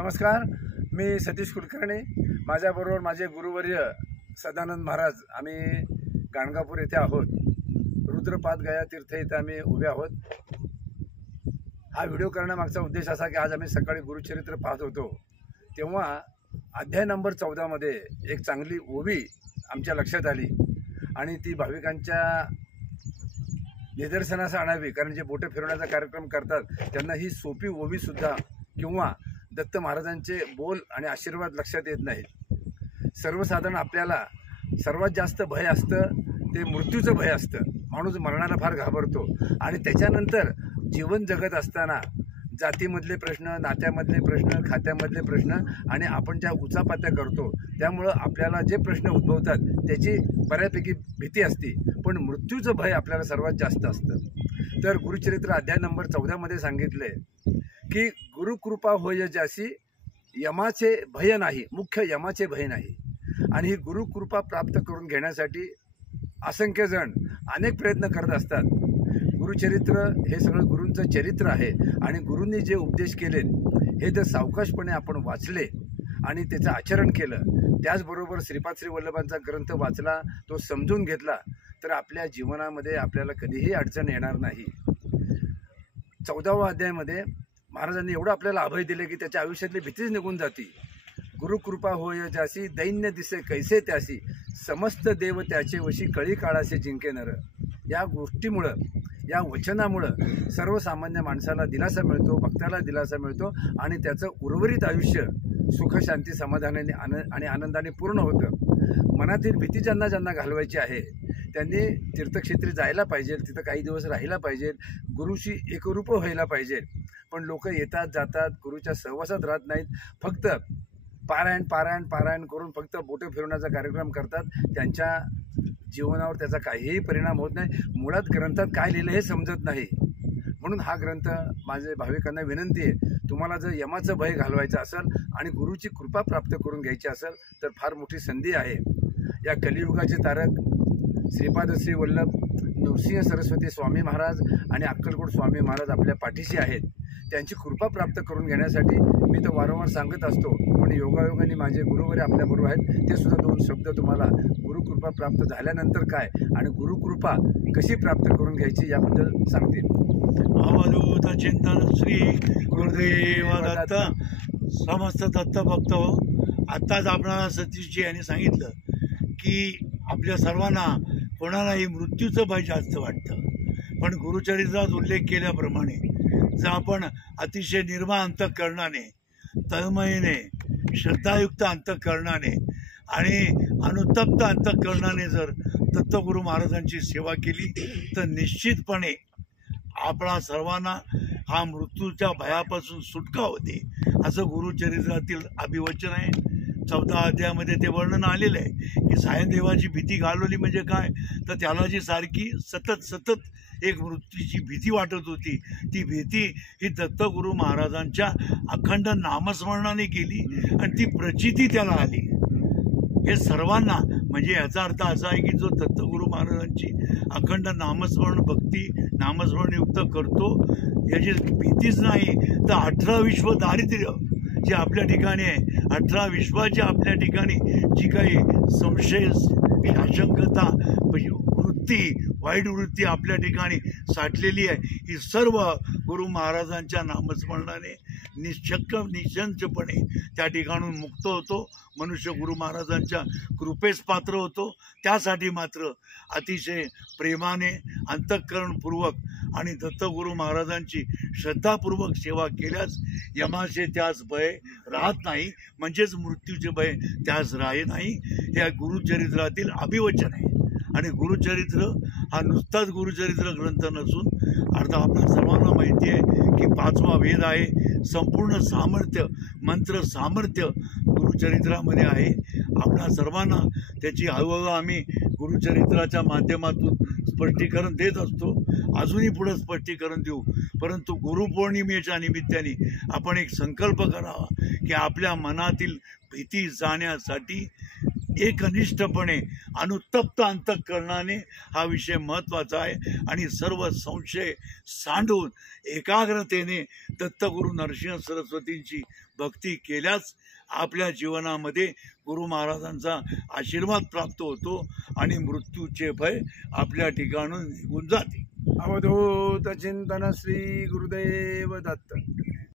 नमस्कार, मी सतीश कुलकर्णी। माझ्याबरोबर माझे गुरुवर्य सदानंद महाराज आम्ही गाणगापूर येथे आहोत। रुद्रपाद गया तीर्थ येथे आम्ही उभे आहोत। हा व्हिडिओ करण्यामागचा उद्देश असा की आज आम्ही सकाळी गुरुचरित्र पाहत होतो तेव्हा अध्याय नंबर 14 मध्ये एक चांगली ओवी आमच्या लक्षात आली आणि ती भाविकांच्या निदर्शनास आणावी, कारण जे बोटे फिरवण्याचा कार्यक्रम करतात त्यांना ही सोपी ओवी सुद्धा किंवा दत्त महाराजांचे बोल आणि आशीर्वाद लक्षात येत नाहीत। सर्वसाधारण आपल्याला सर्वात जास्त भय असतं ते मृत्यूचं भय असतं। माणूस मरणाला फार घाबरतो आणि त्याच्यानंतर जीवन जगत असताना जातीमधले प्रश्न, नात्यामधले प्रश्न, खात्यामधले प्रश्न आणि आपण ज्या उचापात्या करतो त्यामुळं आपल्याला जे प्रश्न उद्भवतात त्याची बऱ्यापैकी भीती असते, पण मृत्यूचं भय आपल्याला सर्वात जास्त असतं। तर गुरुचरित्र अध्याय नंबर 14 मध्ये सांगितले की गुरुकृपा होय ज्यासी यमाचे भय नाही, मुख्य यमाचे भय नाही। आणि ही गुरुकृपा प्राप्त करून घेण्यासाठी असंख्य जण अनेक प्रयत्न करत असतात। गुरुचरित्र हे सगळं गुरूंचं चरित्र आहे आणि गुरूंनी जे उपदेश केलेत हे जर सावकाशपणे आपण वाचले आणि त्याचं आचरण केलं, त्याचबरोबर श्रीपाद श्री वल्लभांचा ग्रंथ वाचला, तो समजून घेतला, तर आपल्या जीवनामध्ये आपल्याला कधीही अडचण येणार नाही। 14व्या अध्यायामध्ये महाराजांनी एवढं आपल्याला अभय दिले की त्याच्या आयुष्यातली भीतीच निघून जाती। गुरुकृपा होय ज्यासी दैन्य दिसे कैसे त्यासी, समस्त देव त्याचे वशी कळी काळासे जिंके नर। या गोष्टीमुळं, या वचनामुळं सर्वसामान्य माणसाला दिलासा मिळतो, भक्ताला दिलासा मिळतो आणि त्याचं उर्वरित आयुष्य सुख, शांती, समाधानाने आणि आनंदाने पूर्ण होतं। मनातील भीती ज्यांना ज्यांना घालवायची आहे त्यांनी तीर्थक्षेत्री जायला पाहिजे, तिथं काही दिवस राहिला पाहिजे, गुरुशी एकरूप व्हायला पाहिजे। पण लोक येतात जातात, गुरुच्या सहवासात राहत नाहीत, फक्त पारायण पारायण पारायण करून फक्त बोटे फिरवण्याचा कार्यक्रम करतात। त्यांच्या जीवनावर त्याचा काहीही परिणाम होत नाही। मुळात ग्रंथात काय लिहिलं हे समजत नाही। म्हणून हा ग्रंथ माझे भाविकांना विनंती आहे, तुम्हाला जर यमाचं भय घालवायचं असेल आणि गुरुची कृपा प्राप्त करून घ्यायची असेल तर फार मोठी संधी आहे। या कलियुगाचे तारक श्रीपाद श्री वल्लभ नृसिंह सरस्वती स्वामी महाराज आणि अक्कलकोट स्वामी महाराज आपल्या पाठीशी आहेत। त्यांची कृपा प्राप्त करून घेण्यासाठी मी तर वारंवार सांगत असतो, पण योगायोगाने माझे गुरुवर्य आपल्याबरोबर आहेत, ते सुद्धा दोन शब्द तुम्हाला गुरुकृपा प्राप्त झाल्यानंतर काय आणि गुरुकृपा कशी प्राप्त करून घ्यायची याबद्दल सांगतील। अवधूत चिंतन श्री गुरुदेव दत्त। समस्त दत्त भक्त हो, आत्ताच आपणाला सतीशजी यांनी सांगितलं की आपल्या सर्वांना कोणालाही मृत्यूचं भय जास्त वाटतं, पण गुरुचरित्रात उल्लेख केल्याप्रमाणे जर आपण अतिशय निर्मळ अंतःकरणाने, तळमळीने, श्रद्धायुक्त अंतःकरणाने आणि अनुतप्त अंतःकरणाने जर दत्तगुरु महाराजांची सेवा केली तर निश्चितपणे आपणा सर्वांना हा मृत्यूच्या भयापासून सुटका होते, असं गुरुचरित्रातील अभिवचन आहे। 14 अध्यायामध्ये ते वर्णन आलेलं आहे की सायनदेवाची भीती घालवली म्हणजे काय, तर त्याला जी सारखी सतत एक मृत्यूची भीती वाटत होती, ती भीती ही दत्तगुरु महाराजांच्या अखंड नामस्मरणाने केली आणि ती प्रचिती त्याला आली। हे सर्वांना म्हणजे याचा अर्थ असा आहे की जो दत्तगुरु महाराजांची अखंड नामस्मरण भक्ती नामस्मरण युक्त करतो, याची भीतीच नाही तर 18 विश्व दारिद्र्य जे आपल्या ठिकाणी आहे, 18 विश्वाच्या आपल्या ठिकाणी जी काही संशय, आशंकता, वृत्ती, वाईट वृत्ती आपल्या ठिकाणी साठलेली आहे, ही सर्व गुरु महाराजांच्या नामस्मरणाने निश्चंचपणे त्या ठिकाणून मुक्त होतो। मनुष्य गुरु महाराजांच्या कृपेस पात्र होतो। त्यासाठी मात्र अतिशय प्रेमाने, अंतःकरणपूर्वक आणि दत्तगुरु महाराजांची श्रद्धापूर्वक सेवा केल्यास यमाचे त्यास भय राहत नाही, म्हणजेच मृत्यूचे भय त्यास राहे नाही। हे गुरुचरित्रातील अभिवचन आहे। आणि गुरुचरित्र हा नुसताच गुरुचरित्र ग्रंथ नसून अर्थात आपल्या सर्वांना माहिती आहे की 5वा वेद आहे, संपूर्ण सामर्थ्य, मंत्र सामर्थ्य गुरुचरित्रामध्ये आहे। आपल्या सर्वांना त्याची हळूहळू आम्ही गुरुचरित्राच्या माध्यमातून स्पष्टीकरण देत असतो, अजूनही पुढे स्पष्टीकरण देऊ। परंतु गुरुपौर्णिमेच्या निमित्ताने आपण एक संकल्प करावा की आपल्या मनातील भीती जाण्यासाठी एकनिष्ठपणे अनुतप्त अंतःकरणाने हा विषय महत्त्वाचा आहे आणि सर्व संशय सांडून एकाग्रतेने दत्तगुरु नरसिंह सरस्वतींची भक्ती केल्यास आपल्या जीवनामध्ये गुरु महाराजांचा आशीर्वाद प्राप्त होतो आणि मृत्यूचे भय आपल्या ठिकाणून निघून जाते. अवधूत चिंतन श्री गुरुदेव दत्त.